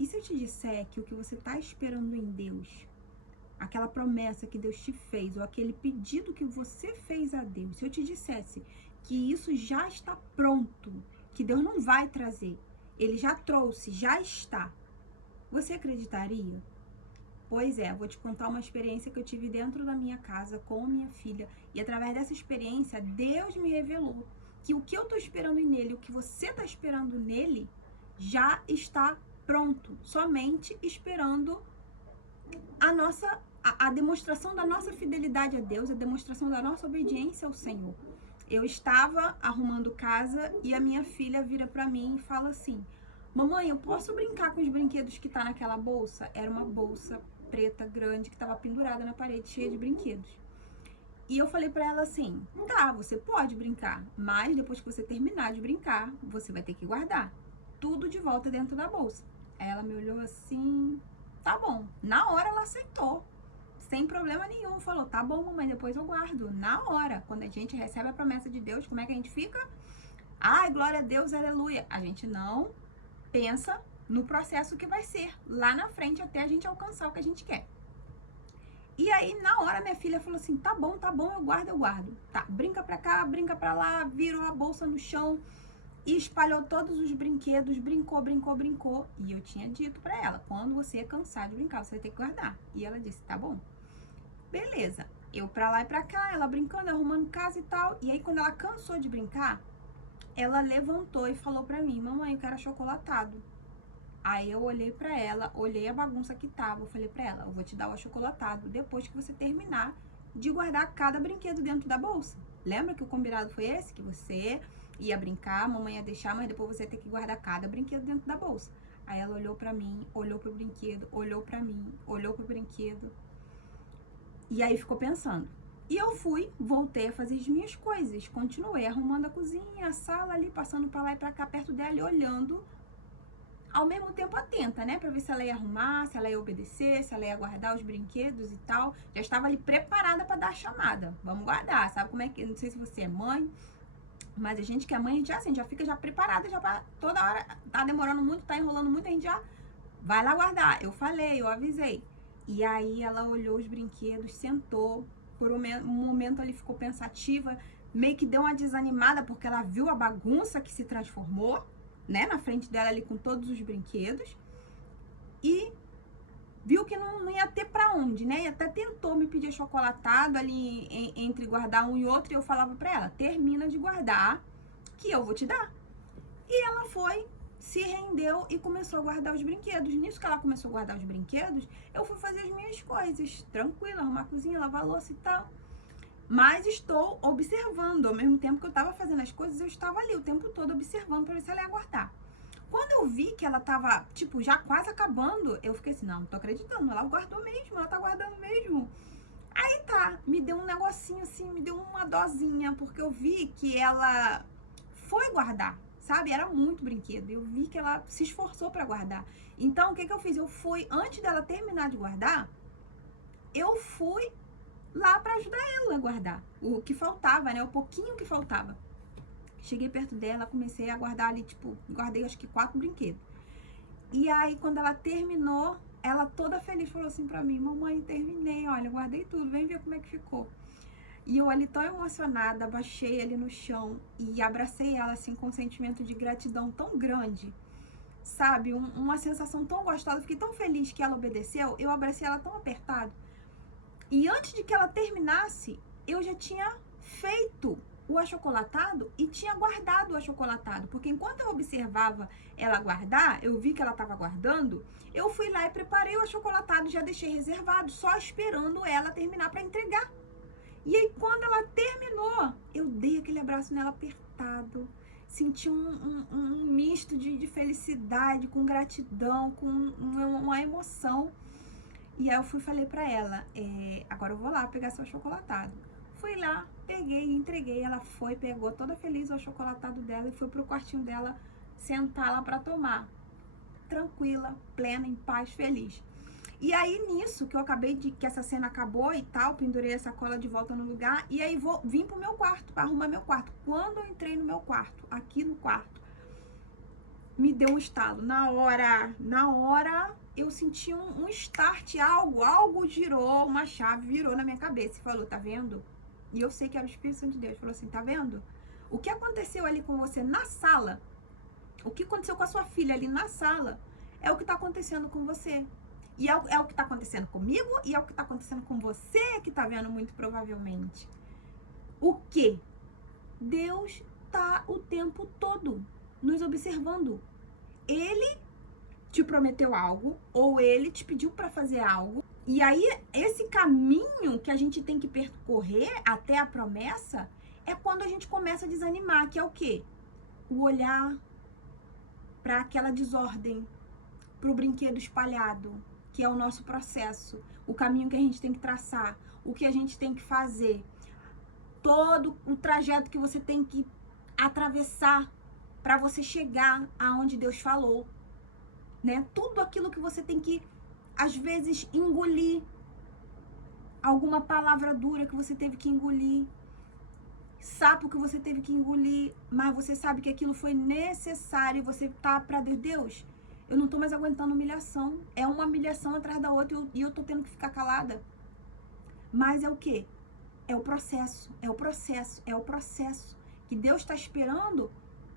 E se eu te disser que o que você está esperando em Deus, aquela promessa que Deus te fez, ou aquele pedido que você fez a Deus, se eu te dissesse que isso já está pronto, que Deus não vai trazer, Ele já trouxe, já está, você acreditaria? Pois é, vou te contar uma experiência que eu tive dentro da minha casa com minha filha. E através dessa experiência, Deus me revelou que o que eu tô esperando nele, o que você tá esperando nele, já está pronto. Somente esperando a demonstração da nossa fidelidade a Deus, a demonstração da nossa obediência ao Senhor. Eu estava arrumando casa e a minha filha vira pra mim e fala assim: mamãe, eu posso brincar com os brinquedos que tá naquela bolsa? Era uma bolsa preta grande que estava pendurada na parede, cheia de brinquedos. E eu falei pra ela assim: tá, você pode brincar, mas depois que você terminar de brincar, você vai ter que guardar tudo de volta dentro da bolsa. Aí ela me olhou assim: tá bom. Na hora ela aceitou, sem problema nenhum. Falou: tá bom, mamãe, depois eu guardo. Na hora, quando a gente recebe a promessa de Deus, como é que a gente fica? Ai, glória a Deus, aleluia. A gente não pensa no processo que vai ser lá na frente até a gente alcançar o que a gente quer. E aí, na hora, minha filha falou assim: tá bom, eu guardo, eu guardo. Tá, brinca pra cá, brinca pra lá, virou a bolsa no chão e espalhou todos os brinquedos, brincou. E eu tinha dito pra ela: quando você cansar de brincar, você vai ter que guardar. E ela disse: tá bom. Beleza. Eu pra lá e pra cá, ela brincando, arrumando casa e tal. E aí, quando ela cansou de brincar, ela levantou e falou pra mim: mamãe, eu quero achocolatado. Aí eu olhei pra ela, olhei a bagunça que tava, eu falei pra ela: eu vou te dar o achocolatado depois que você terminar de guardar cada brinquedo dentro da bolsa. Lembra que o combinado foi esse? Que você ia brincar, a mamãe ia deixar, mas depois você ia ter que guardar cada brinquedo dentro da bolsa. Aí ela olhou pra mim, olhou pro brinquedo, olhou pra mim, olhou pro brinquedo. E aí ficou pensando. E eu fui, voltei a fazer as minhas coisas, continuei arrumando a cozinha, a sala ali, passando pra lá e pra cá perto dela e olhando, ao mesmo tempo atenta, né? Pra ver se ela ia arrumar, se ela ia obedecer, se ela ia guardar os brinquedos e tal. Já estava ali preparada pra dar a chamada. Vamos guardar, sabe como é que... Não sei se você é mãe, mas a gente que é mãe, a gente assim, já fica já preparada, já pra toda hora. Tá demorando muito, tá enrolando muito, a gente já vai lá guardar. Eu falei, eu avisei. E aí ela olhou os brinquedos, sentou. Por um momento ali ficou pensativa, meio que deu uma desanimada, porque ela viu a bagunça que se transformou, né, na frente dela ali com todos os brinquedos, e viu que não ia ter pra onde, né, e até tentou me pedir chocolatado ali entre guardar um e outro, e eu falava pra ela: termina de guardar que eu vou te dar. E ela foi, se rendeu e começou a guardar os brinquedos. Nisso que ela começou a guardar os brinquedos, eu fui fazer as minhas coisas, tranquila, arrumar a cozinha, lavar a louça e tal. Mas estou observando, ao mesmo tempo que eu estava fazendo as coisas, eu estava ali o tempo todo observando para ver se ela ia guardar. Quando eu vi que ela tava, tipo, já quase acabando, eu fiquei assim: não tô acreditando, ela guardou mesmo, ela tá guardando mesmo. Aí tá, me deu um negocinho assim, me deu uma dosinha, porque eu vi que ela foi guardar, sabe? Era muito brinquedo, eu vi que ela se esforçou para guardar. Então, o que que eu fiz? Eu fui, antes dela terminar de guardar, eu fui lá para ajudar ela a guardar o que faltava, né? O pouquinho que faltava. Cheguei perto dela, comecei a guardar ali, tipo, guardei acho que 4 brinquedos. E aí, quando ela terminou, ela toda feliz falou assim pra mim: mamãe, terminei, olha, guardei tudo, vem ver como é que ficou. E eu ali tão emocionada, abaixei ali no chão e abracei ela assim com um sentimento de gratidão tão grande, sabe? Uma sensação tão gostosa, fiquei tão feliz que ela obedeceu, eu abracei ela tão apertado. E antes de que ela terminasse, eu já tinha feito o achocolatado e tinha guardado o achocolatado. Porque enquanto eu observava ela guardar, eu vi que ela estava guardando, eu fui lá e preparei o achocolatado, já deixei reservado, só esperando ela terminar para entregar. E aí, quando ela terminou, eu dei aquele abraço nela apertado. Senti um misto de felicidade, com gratidão, com uma emoção. E aí eu fui e falei pra ela: agora eu vou lá pegar seu achocolatado. Fui lá, peguei, entreguei. Ela foi, pegou toda feliz o achocolatado dela e foi pro quartinho dela sentar lá pra tomar. Tranquila, plena, em paz, feliz. E aí, nisso, que eu acabei de... que essa cena acabou e tal, pendurei a sacola de volta no lugar. E aí, vim pro meu quarto, pra arrumar meu quarto. Quando eu entrei no meu quarto, aqui no quarto, me deu um estalo. Na hora eu senti um start, algo girou, uma chave virou na minha cabeça e falou, tá vendo? E eu sei que era o Espírito Santo de Deus. Falou assim, tá vendo? O que aconteceu ali com você na sala, o que aconteceu com a sua filha ali na sala, é o que tá acontecendo com você. E é o que tá acontecendo comigo e é o que tá acontecendo com você que tá vendo muito provavelmente. O quê? Deus tá o tempo todo nos observando. Ele te prometeu algo, ou ele te pediu para fazer algo, e aí esse caminho que a gente tem que percorrer até a promessa é quando a gente começa a desanimar, que é o quê? O olhar para aquela desordem, para o brinquedo espalhado, que é o nosso processo, o caminho que a gente tem que traçar, o que a gente tem que fazer, todo o trajeto que você tem que atravessar para você chegar aonde Deus falou, né? Tudo aquilo que você tem que, às vezes, engolir, alguma palavra dura que você teve que engolir, sapo que você teve que engolir, mas você sabe que aquilo foi necessário, você tá para Deus, eu não tô mais aguentando humilhação, é uma humilhação atrás da outra e eu tô tendo que ficar calada. Mas é o quê? É o processo, é o processo, é o processo que Deus está esperando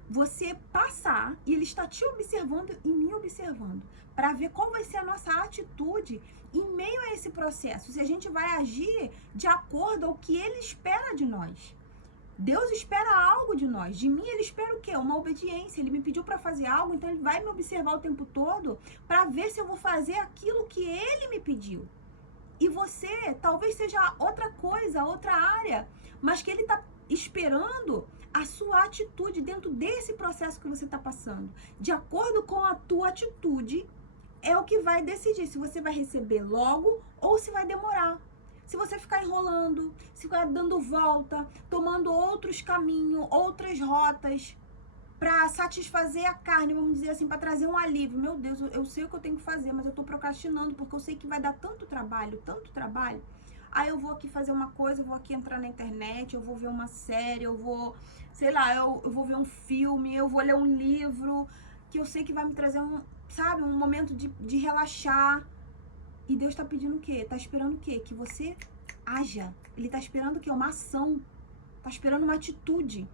você passar e Ele está te observando e me observando para ver qual vai ser a nossa atitude em meio a esse processo. Se a gente vai agir de acordo ao que Ele espera de nós. Deus espera algo de nós. De mim Ele espera o quê? Uma obediência. Ele me pediu para fazer algo, então Ele vai me observar o tempo todo para ver se eu vou fazer aquilo que Ele me pediu. E você, talvez seja outra coisa, outra área, mas que Ele está esperando a sua atitude dentro desse processo que você está passando. De acordo com a tua atitude, é o que vai decidir se você vai receber logo ou se vai demorar. Se você ficar enrolando, se ficar dando volta, tomando outros caminhos, outras rotas, para satisfazer a carne, vamos dizer assim, para trazer um alívio. Meu Deus, eu sei o que eu tenho que fazer, mas eu estou procrastinando porque eu sei que vai dar tanto trabalho, tanto trabalho. Aí eu vou aqui fazer uma coisa, eu vou aqui entrar na internet, eu vou ver uma série, eu vou, sei lá, eu vou ver um filme, eu vou ler um livro, que eu sei que vai me trazer um momento de relaxar. E Deus tá pedindo o quê? Tá esperando o quê? Que você haja. Ele tá esperando o quê? Uma ação. Tá esperando uma atitude.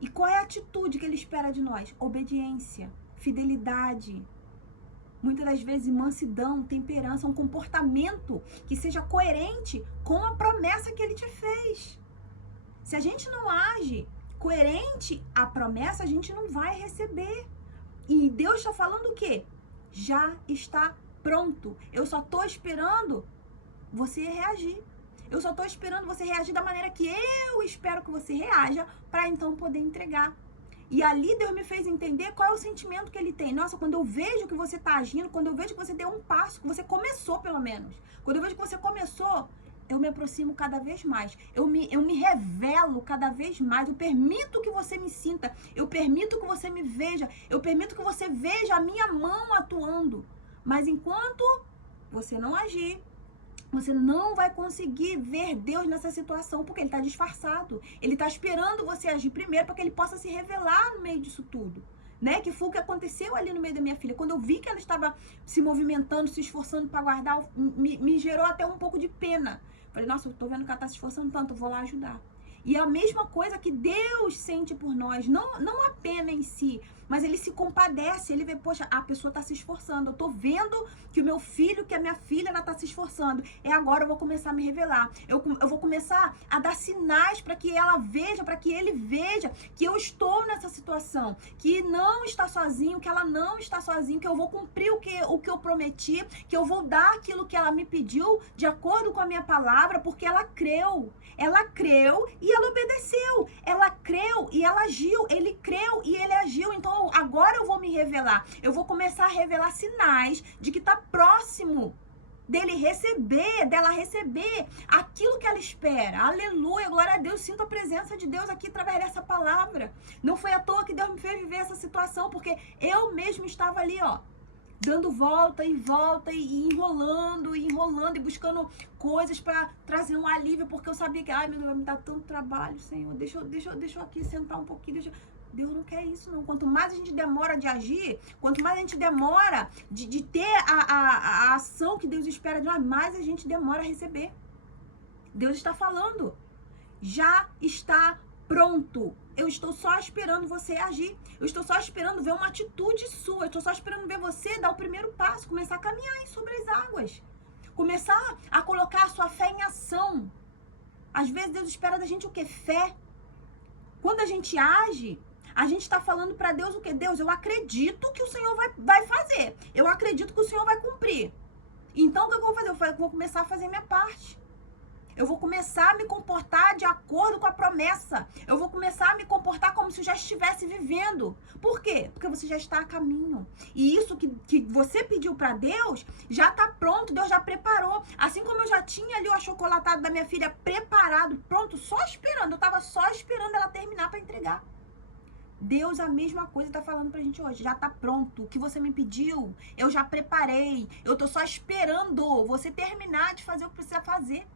E qual é a atitude que Ele espera de nós? Obediência, fidelidade. Muitas das vezes mansidão, temperança, um comportamento que seja coerente com a promessa que Ele te fez. Se a gente não age coerente à promessa, a gente não vai receber. E Deus está falando o quê? Já está pronto. Eu só tô esperando você reagir. Eu só tô esperando você reagir da maneira que eu espero que você reaja para então poder entregar. E ali Deus me fez entender qual é o sentimento que Ele tem. Nossa, quando eu vejo que você tá agindo, quando eu vejo que você deu um passo, que você começou pelo menos. Quando eu vejo que você começou, eu me aproximo cada vez mais. Eu me revelo cada vez mais. Eu permito que você me sinta. Eu permito que você me veja. Eu permito que você veja a minha mão atuando. Mas enquanto você não agir, você não vai conseguir ver Deus nessa situação, porque Ele está disfarçado. Ele está esperando você agir primeiro para que Ele possa se revelar no meio disso tudo. Né? Que foi o que aconteceu ali no meio da minha filha. Quando eu vi que ela estava se movimentando, se esforçando para guardar, me gerou até um pouco de pena. Falei, nossa, eu tô vendo que ela está se esforçando tanto, eu vou lá ajudar. E é a mesma coisa que Deus sente por nós, não a pena em si, mas Ele se compadece, Ele vê, poxa, a pessoa está se esforçando, eu tô vendo que o meu filho, que a minha filha, ela está se esforçando, agora eu vou começar a me revelar, eu vou começar a dar sinais para que ela veja, para que ele veja que eu estou nessa situação, que não está sozinho, que ela não está sozinha, que eu vou cumprir o que eu prometi, que eu vou dar aquilo que ela me pediu, de acordo com a minha palavra, porque ela creu e ela obedeceu, ela creu e ela agiu, ele creu e ele agiu, então agora eu vou me revelar, eu vou começar a revelar sinais de que está próximo dela receber aquilo que ela espera. Aleluia, glória a Deus, sinto a presença de Deus aqui através dessa palavra. Não foi à toa que Deus me fez viver essa situação, porque eu mesmo estava ali, dando volta e enrolando e buscando coisas para trazer um alívio, porque eu sabia que, ai meu Deus, vai me dar tanto trabalho, Senhor, deixa eu aqui sentar um pouquinho, Deus não quer isso, não. Quanto mais a gente demora de agir, quanto mais a gente demora de ter a ação que Deus espera de nós, mais a gente demora a receber. Deus está falando. Já está pronto. Eu estou só esperando você agir. Eu estou só esperando ver uma atitude sua. Eu estou só esperando ver você dar o primeiro passo, começar a caminhar aí sobre as águas. Começar a colocar a sua fé em ação. Às vezes Deus espera da gente o quê? Fé. Quando a gente age, a gente está falando para Deus o quê? Deus, eu acredito que o Senhor vai fazer. Eu acredito que o Senhor vai cumprir. Então, o que eu vou fazer? Eu vou começar a fazer minha parte. Eu vou começar a me comportar de acordo com a promessa. Eu vou começar a me comportar como se eu já estivesse vivendo. Por quê? Porque você já está a caminho. E isso que você pediu para Deus já está pronto, Deus já preparou. Assim como eu já tinha ali o achocolatado da minha filha preparado, pronto, só esperando. Eu estava só esperando ela terminar para entregar. Deus, a mesma coisa está falando pra gente hoje. Já está pronto. O que você me pediu, eu já preparei. Eu tô só esperando você terminar de fazer o que precisa fazer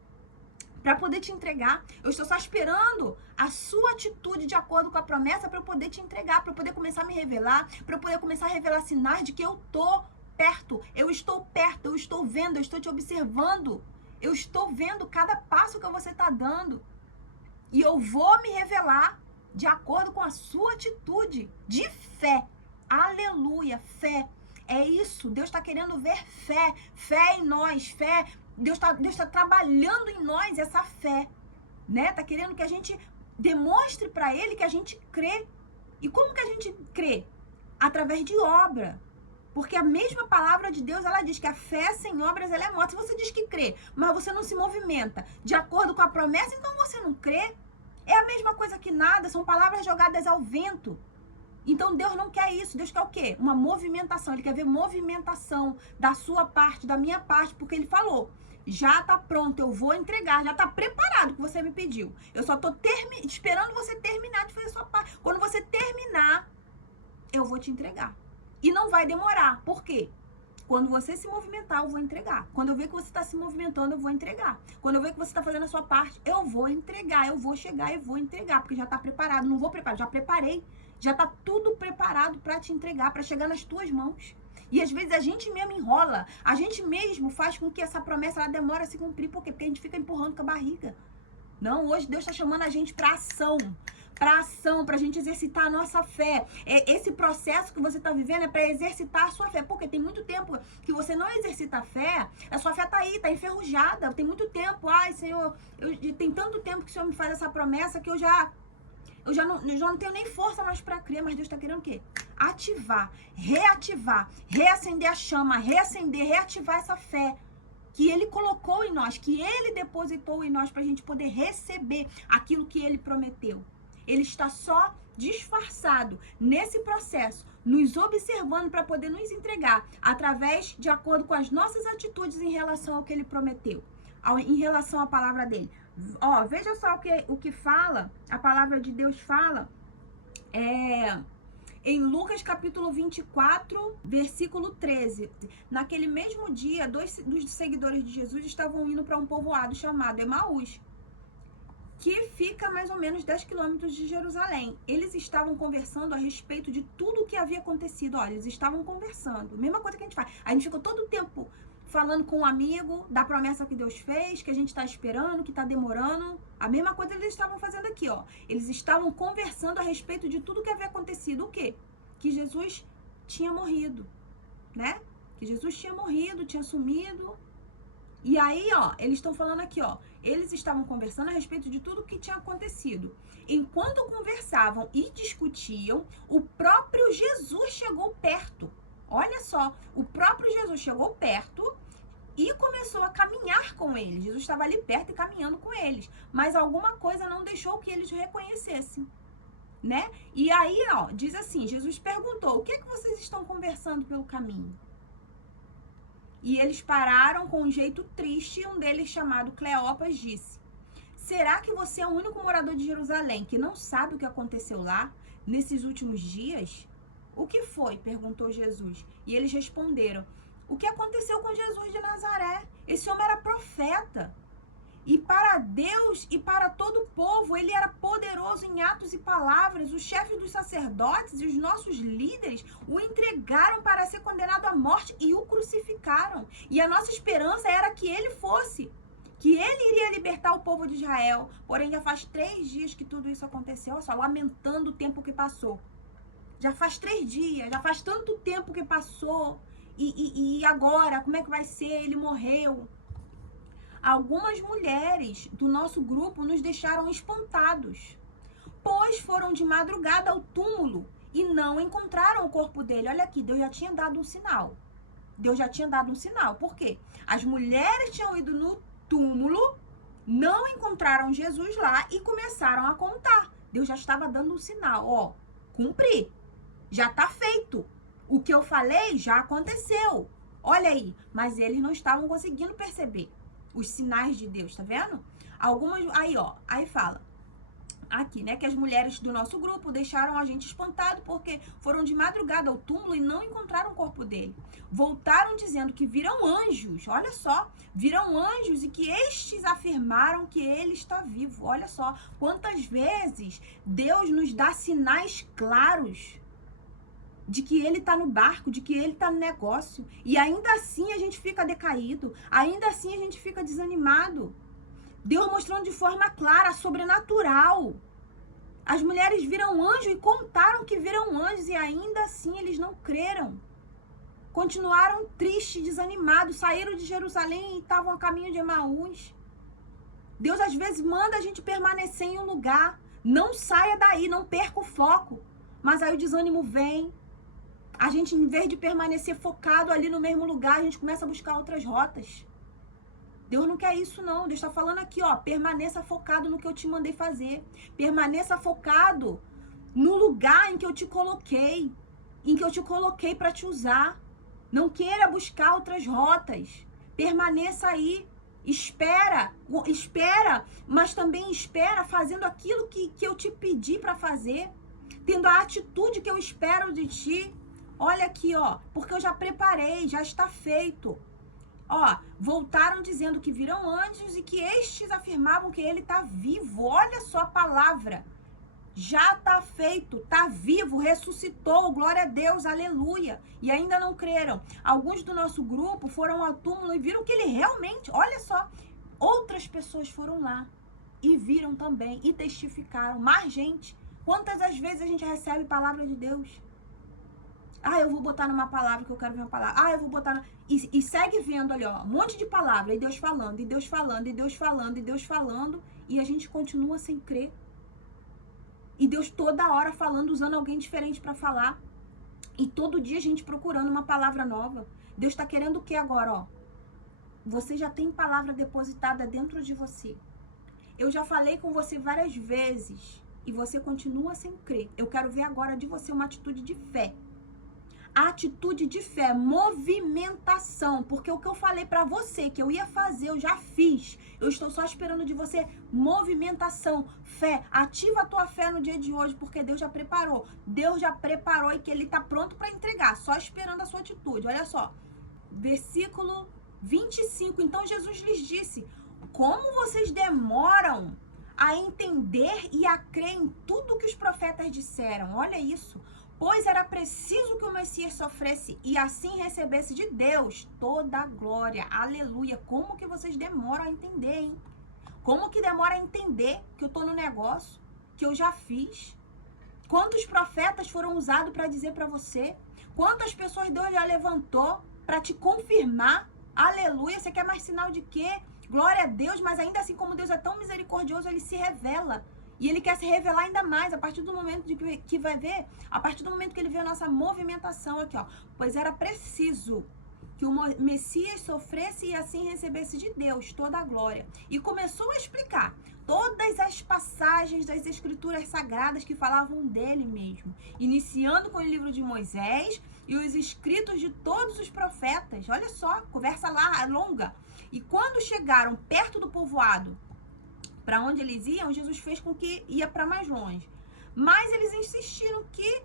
para poder te entregar. Eu estou só esperando a sua atitude de acordo com a promessa para eu poder te entregar, para eu poder começar a me revelar, para eu poder começar a revelar sinais de que eu tô perto, eu estou vendo, eu estou te observando, eu estou vendo cada passo que você está dando e eu vou me revelar de acordo com a sua atitude de fé. Aleluia, fé. É isso, Deus está querendo ver fé em nós, fé. Deus tá trabalhando em nós essa fé, né? Tá querendo que a gente demonstre para Ele que a gente crê. E como que a gente crê? Através de obra. Porque a mesma palavra de Deus, ela diz que a fé sem obras, ela é morta. Se você diz que crê, mas você não se movimenta de acordo com a promessa, então você não crê. É a mesma coisa que nada, são palavras jogadas ao vento. Então Deus não quer isso, Deus quer o quê? Uma movimentação, Ele quer ver movimentação da sua parte, da minha parte, porque Ele falou, já tá pronto, eu vou entregar, já tá preparado o que você me pediu. Eu só tô esperando você terminar de fazer a sua parte. Quando você terminar, eu vou te entregar. E não vai demorar, por quê? Quando você se movimentar, eu vou entregar. Quando eu ver que você está se movimentando, eu vou entregar. Quando eu ver que você está fazendo a sua parte, eu vou entregar. Eu vou chegar e vou entregar, porque já está preparado. Não vou preparar, já preparei. Já está tudo preparado para te entregar, para chegar nas tuas mãos. E às vezes a gente mesmo enrola. A gente mesmo faz com que essa promessa ela demore a se cumprir. Por quê? Porque a gente fica empurrando com a barriga. Não, hoje Deus está chamando a gente para ação. Para ação, para a gente exercitar a nossa fé. Esse processo que você está vivendo é para exercitar a sua fé. Porque tem muito tempo que você não exercita a fé, a sua fé está aí, está enferrujada. Tem muito tempo. Ai, Senhor, tem tanto tempo que o Senhor me faz essa promessa que eu já não tenho nem força mais para crer. Mas Deus está querendo o quê? Ativar, reativar, reacender a chama, reativar essa fé que Ele colocou em nós, que Ele depositou em nós para a gente poder receber aquilo que Ele prometeu. Ele está só disfarçado nesse processo, nos observando para poder nos entregar através de acordo com as nossas atitudes em relação ao que Ele prometeu, em relação à palavra dele. Ó, veja só o que fala, a palavra de Deus fala, em Lucas capítulo 24, versículo 13. Naquele mesmo dia, dois dos seguidores de Jesus estavam indo para um povoado chamado Emaús, que fica mais ou menos 10 quilômetros de Jerusalém. Eles estavam conversando a respeito de tudo o que havia acontecido. Olha, eles estavam conversando. Mesma coisa que a gente faz. A gente ficou todo o tempo falando com um amigo da promessa que Deus fez, que a gente está esperando, que está demorando. A mesma coisa eles estavam fazendo aqui, ó. Eles estavam conversando a respeito de tudo que havia acontecido. O quê? Que Jesus tinha morrido, né? Que Jesus tinha morrido, tinha sumido. E aí, ó, eles estão falando aqui, ó. Eles estavam conversando a respeito de tudo o que tinha acontecido. Enquanto conversavam e discutiam, o próprio Jesus chegou perto. Olha só, o próprio Jesus chegou perto e começou a caminhar com eles. Jesus estava ali perto e caminhando com eles. Mas alguma coisa não deixou que eles o reconhecessem, né? E aí, ó, diz assim, Jesus perguntou, o que é que vocês estão conversando pelo caminho? E eles pararam com um jeito triste e um deles, chamado Cleopas, disse, será que você é o único morador de Jerusalém que não sabe o que aconteceu lá nesses últimos dias? O que foi? Perguntou Jesus. E eles responderam, o que aconteceu com Jesus de Nazaré? Esse homem era profeta. E para Deus e para todo o povo, ele era poderoso em atos e palavras. Os chefes dos sacerdotes e os nossos líderes o entregaram para ser condenado à morte e o crucificaram. E a nossa esperança era que ele fosse, que ele iria libertar o povo de Israel. Porém, já faz 3 dias que tudo isso aconteceu, olha só, lamentando o tempo que passou. Já faz 3 dias, já faz tanto tempo que passou. E agora, como é que vai ser? Ele morreu. Algumas mulheres do nosso grupo nos deixaram espantados, pois foram de madrugada ao túmulo e não encontraram o corpo dele. Olha aqui, Deus já tinha dado um sinal. Deus já tinha dado um sinal. Por quê? As mulheres tinham ido no túmulo, não encontraram Jesus lá e começaram a contar. Deus já estava dando um sinal. Ó, cumpri. Já está feito. O que eu falei já aconteceu. Olha aí. Mas eles não estavam conseguindo perceber os sinais de Deus, tá vendo? Algumas, aí ó, aí fala aqui, né, que as mulheres do nosso grupo deixaram a gente espantado porque foram de madrugada ao túmulo e não encontraram o corpo dele. Voltaram dizendo que viram anjos, olha só, viram anjos e que estes afirmaram que ele está vivo. Olha só, quantas vezes Deus nos dá sinais claros de que ele tá no barco, de que ele tá no negócio. E ainda assim a gente fica decaído. Ainda assim a gente fica desanimado. Deus mostrando de forma clara, sobrenatural. As mulheres viram anjo e contaram que viram anjos e ainda assim eles não creram. Continuaram tristes, desanimados, saíram de Jerusalém e estavam a caminho de Emaús. Deus às vezes manda a gente permanecer em um lugar. Não saia daí, não perca o foco. Mas aí o desânimo vem. A gente, em vez de permanecer focado ali no mesmo lugar, a gente começa a buscar outras rotas. Deus não quer isso, não. Deus está falando aqui, ó, permaneça focado no que eu te mandei fazer. Permaneça focado no lugar em que eu te coloquei. Em que eu te coloquei para te usar. Não queira buscar outras rotas. Permaneça aí. Espera, mas também espera fazendo aquilo que eu te pedi para fazer. Tendo a atitude que eu espero de ti. Olha aqui, ó, porque eu já preparei, já está feito. Ó, voltaram dizendo que viram anjos e que estes afirmavam que ele está vivo. Olha só a palavra. Já está feito, está vivo, ressuscitou, glória a Deus, aleluia. E ainda não creram. Alguns do nosso grupo foram ao túmulo e viram que ele realmente, olha só, outras pessoas foram lá e viram também e testificaram. Mas, gente, quantas das vezes a gente recebe palavra de Deus? Ah, eu vou botar numa palavra que eu quero ver uma palavra. Ah, eu vou botar... E segue vendo ali, ó, um monte de palavra. E Deus falando, e Deus falando, e Deus falando, e Deus falando. E a gente continua sem crer. E Deus toda hora falando, usando alguém diferente para falar. E todo dia a gente procurando uma palavra nova. Deus está querendo o que agora, ó? Você já tem palavra depositada dentro de você. Eu já falei com você várias vezes. E você continua sem crer. Eu quero ver agora de você uma atitude de fé. Atitude de fé, movimentação, porque o que eu falei pra você que eu ia fazer, eu já fiz. Eu estou só esperando de você movimentação, fé. Ativa a tua fé no dia de hoje, porque Deus já preparou. Deus já preparou e que ele tá pronto para entregar, só esperando a sua atitude. Olha só. Versículo 25. Então Jesus lhes disse: como vocês demoram a entender e a crer em tudo que os profetas disseram. Olha isso. Pois era preciso que o Messias sofresse e assim recebesse de Deus toda a glória. Aleluia. Como que vocês demoram a entender, hein? Como que demora a entender que eu tô no negócio, que eu já fiz? Quantos profetas foram usados para dizer para você? Quantas pessoas Deus já levantou para te confirmar? Aleluia. Você quer mais sinal de quê? Glória a Deus, mas ainda assim, como Deus é tão misericordioso, ele se revela. E ele quer se revelar ainda mais a partir do momento que vai ver, a partir do momento que ele vê a nossa movimentação aqui, ó. Pois era preciso que o Messias sofresse e assim recebesse de Deus toda a glória. E começou a explicar todas as passagens das escrituras sagradas que falavam dele mesmo. Iniciando com o livro de Moisés e os escritos de todos os profetas. Olha só, conversa lá longa. E quando chegaram perto do povoado, para onde eles iam, Jesus fez com que ia para mais longe. Mas eles insistiram que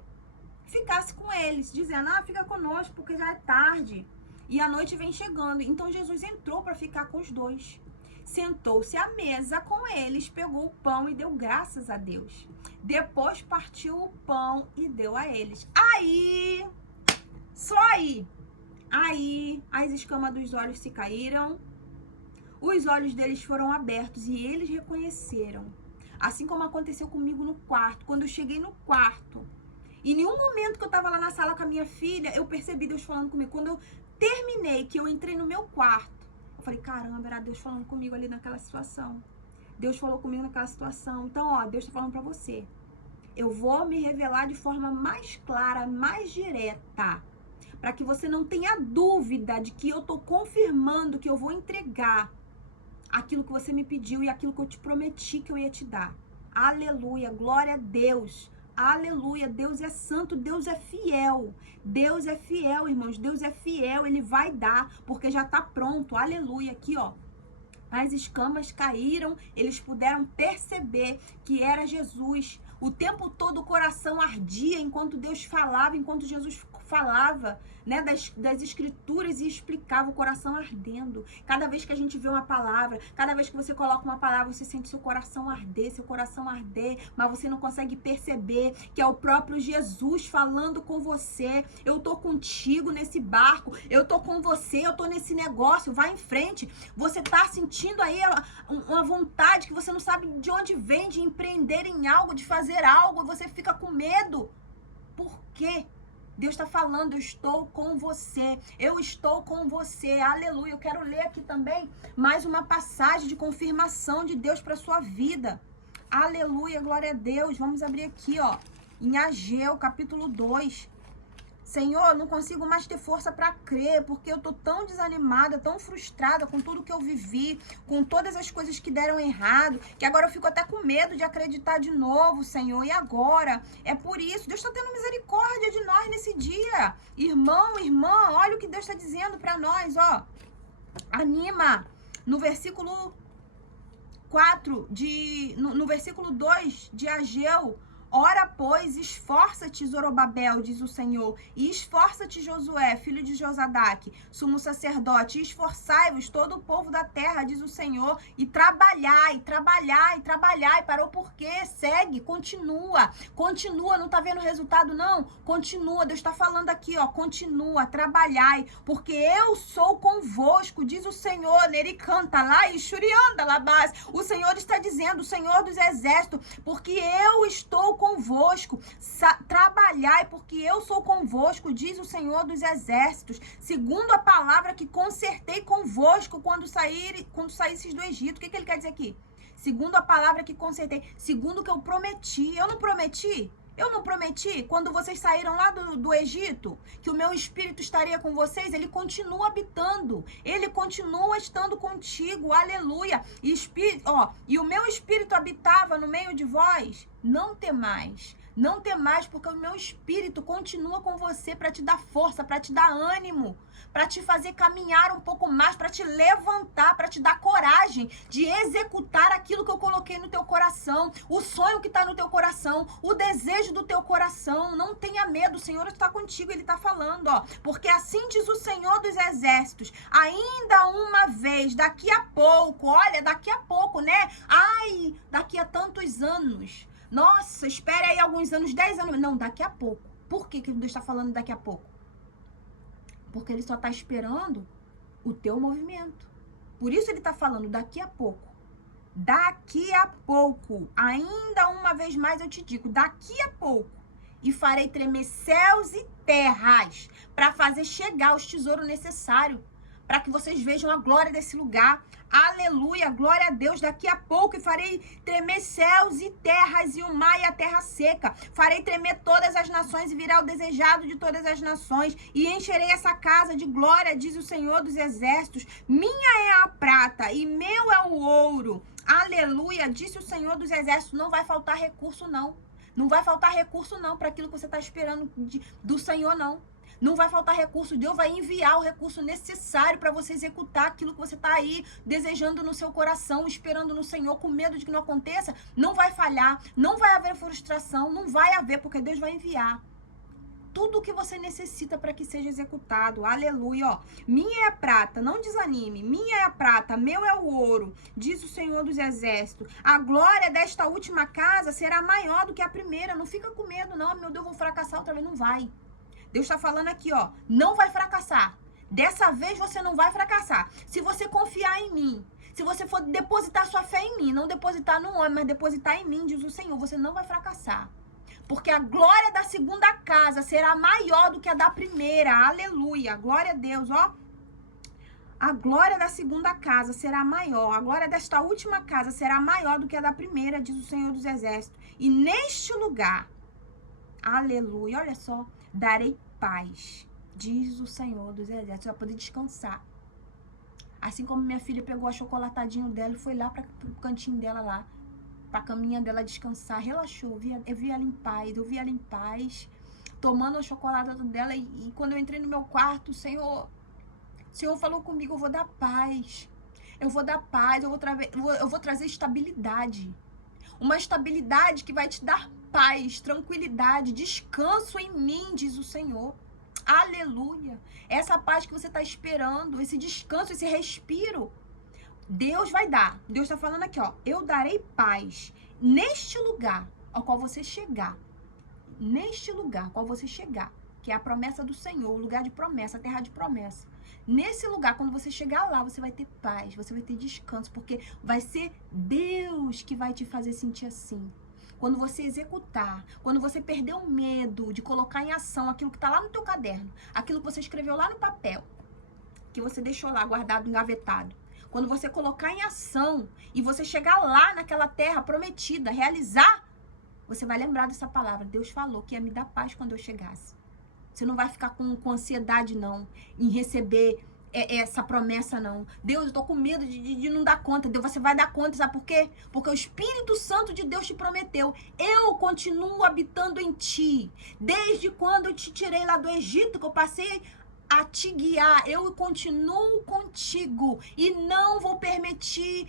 ficasse com eles, dizendo, fica conosco porque já é tarde e a noite vem chegando. Então Jesus entrou para ficar com os dois. sentou-se à mesa com eles, pegou o pão e deu graças a Deus. Depois partiu o pão e deu a eles. Aí, só aí as escamas dos olhos se caíram, os olhos deles foram abertos e eles reconheceram. Assim como aconteceu comigo no quarto. Quando eu cheguei no quarto, em nenhum momento que eu tava lá na sala com a minha filha, eu percebi Deus falando comigo. Quando eu terminei, que eu entrei no meu quarto, eu falei, caramba, era Deus falando comigo ali naquela situação. Deus falou comigo naquela situação. Então, ó, Deus tá falando pra você. Eu vou me revelar de forma mais clara, mais direta, para que você não tenha dúvida de que eu tô confirmando que eu vou entregar aquilo que você me pediu e aquilo que eu te prometi que eu ia te dar. Aleluia, glória a Deus. Aleluia, Deus é santo, Deus é fiel. Deus é fiel, irmãos, Deus é fiel, Ele vai dar, porque já tá pronto. Aleluia, aqui ó. As escamas caíram, eles puderam perceber que era Jesus. O tempo todo o coração ardia enquanto Deus falava, enquanto Jesus falava, né, das escrituras e explicava, o coração ardendo. Cada vez que a gente vê uma palavra, cada vez que você coloca uma palavra, você sente seu coração arder, mas você não consegue perceber que é o próprio Jesus falando com você. Eu tô contigo nesse barco, eu tô com você, eu tô nesse negócio, vai em frente. Você tá sentindo aí uma vontade que você não sabe de onde vem, de empreender em algo, de fazer algo, você fica com medo. Por quê? Deus está falando, eu estou com você, eu estou com você, aleluia. Eu quero ler aqui também mais uma passagem de confirmação de Deus para sua vida, aleluia, glória a Deus. Vamos abrir aqui, ó, em Ageu, capítulo 2. Senhor, não consigo mais ter força para crer, porque eu tô tão desanimada, tão frustrada com tudo que eu vivi, com todas as coisas que deram errado, que agora eu fico até com medo de acreditar de novo, Senhor. E agora? É por isso, Deus está tendo misericórdia de nós nesse dia. Irmão, irmã, olha o que Deus está dizendo para nós, ó. Anima. No versículo 4, no versículo 2 de Ageu, ora, pois, esforça-te, Zorobabel, diz o Senhor, e esforça-te, Josué, filho de Josadaque, sumo sacerdote, e esforçai-vos, todo o povo da terra, diz o Senhor, e trabalhai, trabalhai, trabalhai. Parou por quê? Segue, continua, não tá vendo resultado, não? Continua, Deus tá falando aqui, ó, continua, trabalhai, porque eu sou convosco, diz o Senhor, nele canta lá, e xurianda lá base. O Senhor está dizendo, o Senhor dos exércitos, porque eu estou convosco, trabalhai, porque eu sou convosco, diz o Senhor dos exércitos, segundo a palavra que concertei convosco quando saísses do Egito. O que ele quer dizer aqui? Segundo a palavra que concertei, segundo o que eu prometi. Eu não prometi? Eu não prometi, quando vocês saíram lá do Egito, que o meu espírito estaria com vocês? Ele continua habitando, ele continua estando contigo, aleluia. E o meu espírito habitava no meio de vós. Não temais, não temais, porque o meu espírito continua com você para te dar força, para te dar ânimo, para te fazer caminhar um pouco mais, para te levantar, para te dar coragem de executar aquilo que eu coloquei no teu coração, o sonho que está no teu coração, o desejo do teu coração. Não tenha medo, o Senhor está contigo, Ele está falando, ó, porque assim diz o Senhor dos exércitos, ainda uma vez, daqui a pouco, olha, daqui a pouco, né? Ai, daqui a tantos anos. Nossa, espere aí alguns anos, 10 anos. Não, daqui a pouco. Por que Deus está falando daqui a pouco? Porque Ele só está esperando o teu movimento. Por isso Ele está falando daqui a pouco. Daqui a pouco. Ainda uma vez mais eu te digo, daqui a pouco. E farei tremer céus e terras para fazer chegar os tesouros necessários, para que vocês vejam a glória desse lugar. Aleluia, glória a Deus. Daqui a pouco, e farei tremer céus e terras, e o mar e a terra seca. Farei tremer todas as nações, e virá o desejado de todas as nações. E encherei essa casa de glória, diz o Senhor dos exércitos. Minha é a prata, e meu é o ouro. Aleluia, disse o Senhor dos exércitos. Não vai faltar recurso, não. Não vai faltar recurso, não, para aquilo que você está esperando do Senhor, não. Não vai faltar recurso, Deus vai enviar o recurso necessário para você executar aquilo que você está aí desejando no seu coração, esperando no Senhor, com medo de que não aconteça. Não vai falhar, não vai haver frustração, não vai haver, porque Deus vai enviar. tudo o que você necessita para que seja executado. Aleluia, ó. Minha é a prata, não desanime. Minha é a prata, meu é o ouro, diz o Senhor dos Exércitos. A glória desta última casa será maior do que a primeira. Não fica com medo, não. Meu Deus, vou fracassar outra vez. Não vai. Deus está falando aqui, ó. Não vai fracassar. Dessa vez você não vai fracassar. Se você confiar em mim, se você for depositar sua fé em mim, não depositar no homem, mas depositar em mim, diz o Senhor, você não vai fracassar. Porque a glória da segunda casa será maior do que a da primeira. Aleluia. Glória a Deus, ó. A glória da segunda casa será maior. A glória desta última casa será maior do que a da primeira, diz o Senhor dos Exércitos. E neste lugar, aleluia, olha só, darei paz, diz o Senhor dos Exércitos. Você vai poder descansar. Assim como minha filha pegou a chocolatadinho dela e foi lá para o cantinho dela lá, pra caminha dela descansar, relaxou, eu vi ela em paz, tomando a chocolate dela, e quando eu entrei no meu quarto, o Senhor falou comigo, eu vou dar paz, eu vou trazer estabilidade, uma estabilidade que vai te dar paz, tranquilidade, descanso em mim, diz o Senhor. Aleluia, essa paz que você está esperando, esse descanso, esse respiro, Deus vai dar. Deus está falando aqui, ó. Eu darei paz neste lugar ao qual você chegar. Neste lugar ao qual você chegar. Que é a promessa do Senhor. O lugar de promessa, a terra de promessa. Nesse lugar, quando você chegar lá, você vai ter paz. Você vai ter descanso. Porque vai ser Deus que vai te fazer sentir assim. Quando você executar. Quando você perder o medo de colocar em ação aquilo que está lá no teu caderno. Aquilo que você escreveu lá no papel. Que você deixou lá guardado, engavetado. Quando você colocar em ação e você chegar lá naquela terra prometida, realizar, você vai lembrar dessa palavra. Deus falou que ia me dar paz quando eu chegasse. Você não vai ficar com ansiedade, não, em receber essa promessa, não. Deus, eu tô com medo de não dar conta. Deus, você vai dar conta, sabe por quê? Porque o Espírito Santo de Deus te prometeu. Eu continuo habitando em ti. Desde quando eu te tirei lá do Egito, que eu passei a te guiar, eu continuo contigo e não vou permitir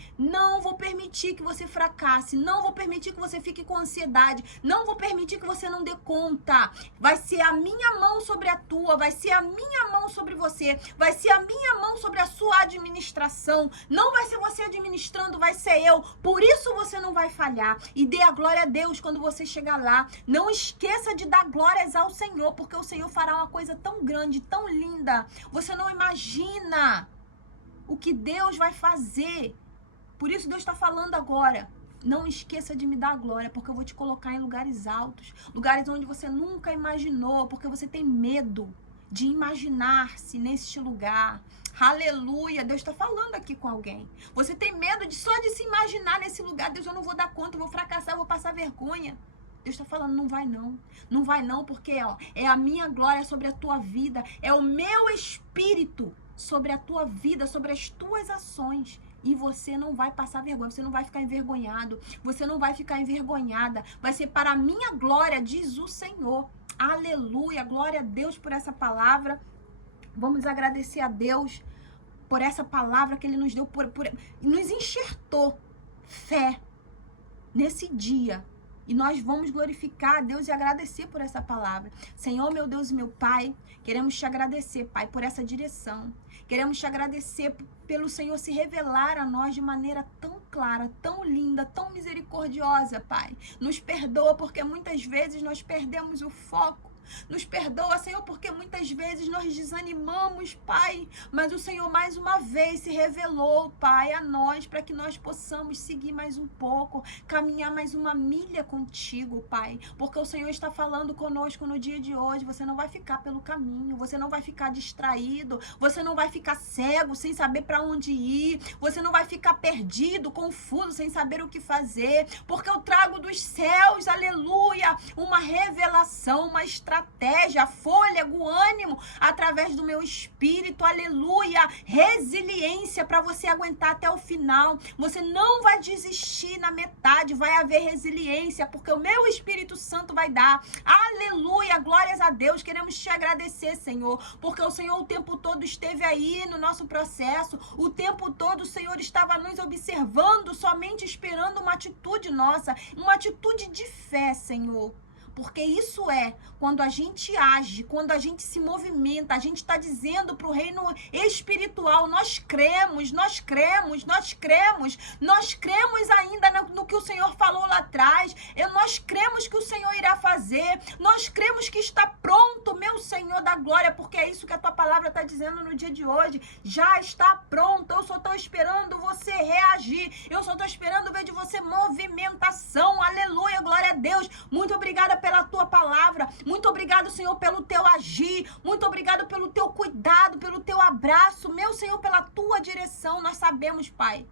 que você fracasse, não vou permitir que você fique com ansiedade, não vou permitir que você não dê conta. Vai ser a minha mão sobre a tua, vai ser a minha mão sobre você, vai ser a minha mão sobre a sua administração. Não vai ser você administrando, vai ser eu. Por isso você não vai falhar. E dê a glória a Deus quando você chegar lá. Não esqueça de dar glórias ao Senhor, porque o Senhor fará uma coisa tão grande, tão linda. Você não imagina o que Deus vai fazer. Por isso Deus está falando agora. Não esqueça de me dar glória, porque eu vou te colocar em lugares altos, lugares onde você nunca imaginou, porque você tem medo de imaginar-se neste lugar. Aleluia, Deus está falando aqui com alguém. Você tem medo só de se imaginar nesse lugar. Deus, eu não vou dar conta, eu vou fracassar, eu vou passar vergonha. Deus está falando, não vai não. Não vai não, porque ó, é a minha glória sobre a tua vida. É o meu espírito sobre a tua vida, sobre as tuas ações. E você não vai passar vergonha, você não vai ficar envergonhado. Você não vai ficar envergonhada. Vai ser para a minha glória, diz o Senhor. Aleluia, glória a Deus por essa palavra. Vamos agradecer a Deus por essa palavra que Ele nos deu, nos enxertou fé nesse dia. E nós vamos glorificar a Deus e agradecer por essa palavra. Senhor, meu Deus e meu Pai, queremos te agradecer, Pai, por essa direção. Queremos te agradecer pelo Senhor se revelar a nós de maneira tão clara, tão linda, tão misericordiosa, Pai. Nos perdoa porque muitas vezes nós perdemos o foco. Nos perdoa, Senhor, porque muitas vezes nós desanimamos, Pai, mas o Senhor mais uma vez se revelou, Pai, a nós, para que nós possamos seguir mais um pouco, caminhar mais uma milha contigo, Pai, porque o Senhor está falando conosco no dia de hoje. Você não vai ficar pelo caminho, você não vai ficar distraído, você não vai ficar cego, sem saber para onde ir, você não vai ficar perdido, confuso, sem saber o que fazer, porque eu trago dos céus, aleluia, uma revelação, uma estratégia, fôlego, ânimo, através do meu espírito, aleluia, resiliência para você aguentar até o final. Você não vai desistir na metade, vai haver resiliência, porque o meu Espírito Santo vai dar, aleluia, glórias a Deus. Queremos te agradecer, Senhor, porque o Senhor o tempo todo esteve aí no nosso processo, o tempo todo o Senhor estava nos observando, somente esperando uma atitude nossa, uma atitude de fé, Senhor. porque isso é quando a gente age, quando a gente se movimenta, a gente está dizendo para o reino espiritual, nós cremos, nós cremos, nós cremos, nós cremos ainda no que o Senhor falou lá atrás, nós cremos que o Senhor irá fazer, nós cremos que está pronto, meu Senhor da glória, porque é isso que a tua palavra está dizendo no dia de hoje, já está pronto, eu só estou esperando você reagir, eu só estou esperando ver de você movimentação, aleluia, glória a Deus, muito obrigada pela tua palavra, muito obrigado, Senhor, pelo teu agir, muito obrigado pelo teu cuidado, pelo teu abraço, meu Senhor, pela tua direção, nós sabemos, Pai,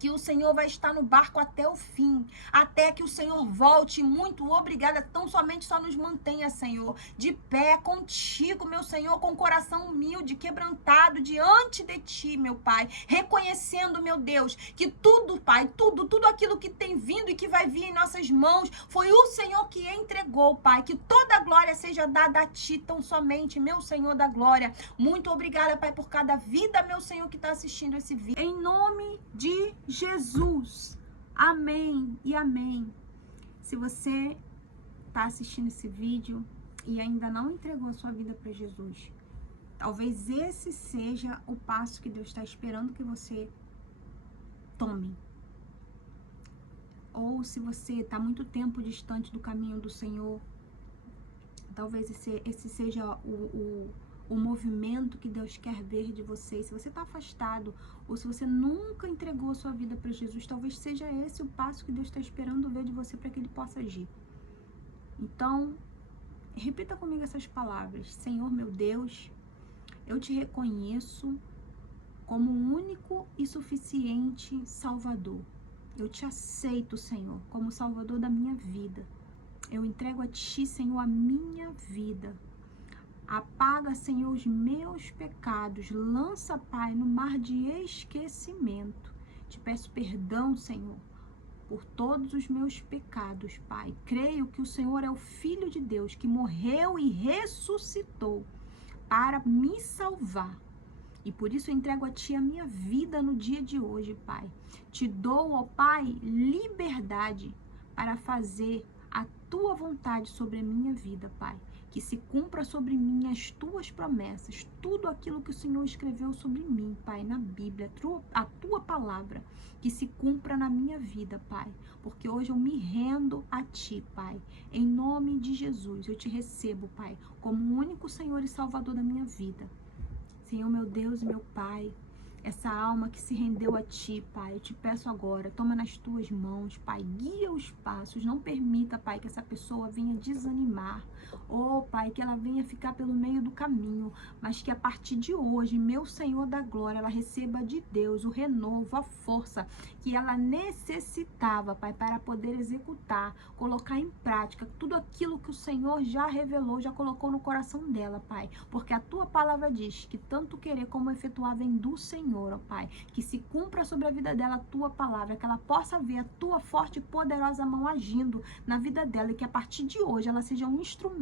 que o Senhor vai estar no barco até o fim, até que o Senhor volte. Muito obrigada, tão somente só nos mantenha, Senhor, de pé contigo, meu Senhor, com o coração humilde, quebrantado diante de ti, meu Pai, reconhecendo, meu Deus, que tudo, Pai, tudo aquilo que tem vindo e que vai vir em nossas mãos, foi o Senhor que entregou, Pai, que toda a glória seja dada a ti, tão somente, meu Senhor da glória. Muito obrigada, Pai, por cada vida, meu Senhor, que está assistindo esse vídeo. Em nome de Jesus, amém e amém. Se você está assistindo esse vídeo e ainda não entregou a sua vida para Jesus, talvez esse seja o passo que Deus está esperando que você tome. Ou se você está muito tempo distante do caminho do Senhor, talvez esse seja o movimento que Deus quer ver de você. Se você está afastado, ou se você nunca entregou a sua vida para Jesus, talvez seja esse o passo que Deus está esperando ver de você para que Ele possa agir. Então, repita comigo essas palavras. Senhor, meu Deus, eu te reconheço como o único e suficiente Salvador. Eu te aceito, Senhor, como Salvador da minha vida. Eu entrego a ti, Senhor, a minha vida. Apaga, Senhor, os meus pecados. Lança, Pai, no mar de esquecimento. Te peço perdão, Senhor, por todos os meus pecados, Pai. Creio que o Senhor é o Filho de Deus, que morreu e ressuscitou para me salvar. E por isso eu entrego a ti a minha vida no dia de hoje, Pai. Te dou, ó Pai, liberdade para fazer a tua vontade sobre a minha vida, Pai. Que se cumpra sobre mim as tuas promessas, tudo aquilo que o Senhor escreveu sobre mim, Pai, na Bíblia, a tua palavra, que se cumpra na minha vida, Pai, porque hoje eu me rendo a ti, Pai, em nome de Jesus, eu te recebo, Pai, como o único Senhor e Salvador da minha vida. Senhor, meu Deus e meu Pai, essa alma que se rendeu a ti, Pai, eu te peço agora, toma nas tuas mãos, Pai, guia os passos, não permita, Pai, que essa pessoa venha desanimar, Pai, que ela venha ficar pelo meio do caminho, mas que a partir de hoje, meu Senhor da glória, ela receba de Deus o renovo, a força que ela necessitava, Pai, para poder executar, colocar em prática tudo aquilo que o Senhor já revelou, já colocou no coração dela, Pai, porque a tua palavra diz que tanto querer como efetuar vem do Senhor, ó Pai, que se cumpra sobre a vida dela a tua palavra, que ela possa ver a tua forte e poderosa mão agindo na vida dela e que a partir de hoje ela seja um instrumento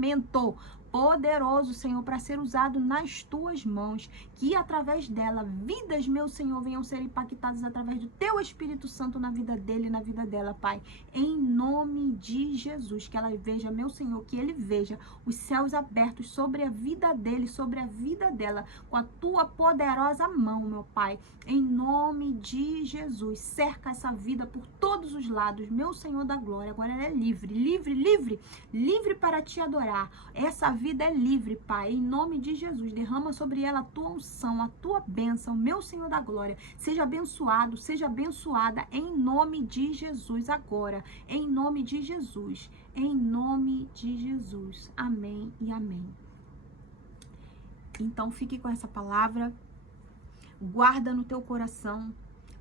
poderoso, Senhor, para ser usado nas tuas mãos, que através dela, vidas, meu Senhor, venham ser impactadas através do teu Espírito Santo na vida dele e na vida dela, Pai, em nome de Jesus, que ela veja, meu Senhor, que ele veja os céus abertos sobre a vida dele, sobre a vida dela, com a tua poderosa mão, meu Pai, em nome de Jesus, cerca essa vida por todos os lados, meu Senhor da glória, agora ela é livre, livre, livre, livre para te adorar, essa vida é livre, Pai, em nome de Jesus, derrama sobre ela a tua unção, a tua bênção, meu Senhor da glória, seja abençoado, seja abençoada, em nome de Jesus agora, em nome de Jesus, em nome de Jesus, amém e amém. Então fique com essa palavra, guarda no teu coração,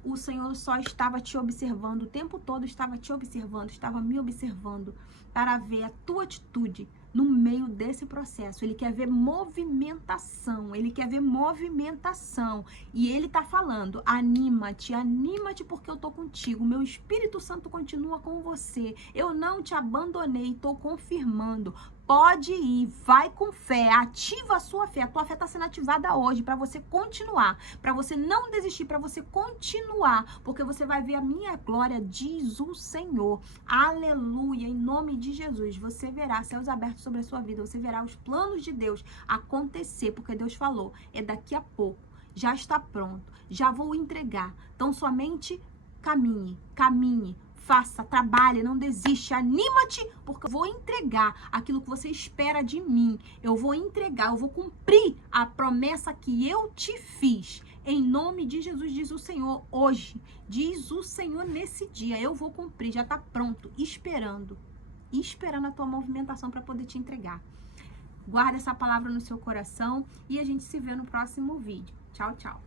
o Senhor só estava te observando, o tempo todo estava te observando, estava me observando, para ver a tua atitude no meio desse processo. Ele quer ver movimentação, ele quer ver movimentação, e ele tá falando, anima-te, anima-te porque eu tô contigo, meu Espírito Santo continua com você, eu não te abandonei, tô confirmando, Pode ir, vai com fé, ativa a sua fé. A tua fé está sendo ativada hoje para você continuar, para você não desistir, para você continuar, porque você vai ver a minha glória, diz o Senhor. Aleluia, em nome de Jesus. Você verá céus abertos sobre a sua vida, você verá os planos de Deus acontecer, porque Deus falou, é daqui a pouco, já está pronto, já vou entregar. Então somente caminhe. Faça, trabalhe, não desiste, anima-te, porque eu vou entregar aquilo que você espera de mim. Eu vou entregar, eu vou cumprir a promessa que eu te fiz. Em nome de Jesus, diz o Senhor hoje. Diz o Senhor nesse dia. Eu vou cumprir, já está pronto, esperando a tua movimentação para poder te entregar. Guarda essa palavra no seu coração e a gente se vê no próximo vídeo. Tchau, tchau.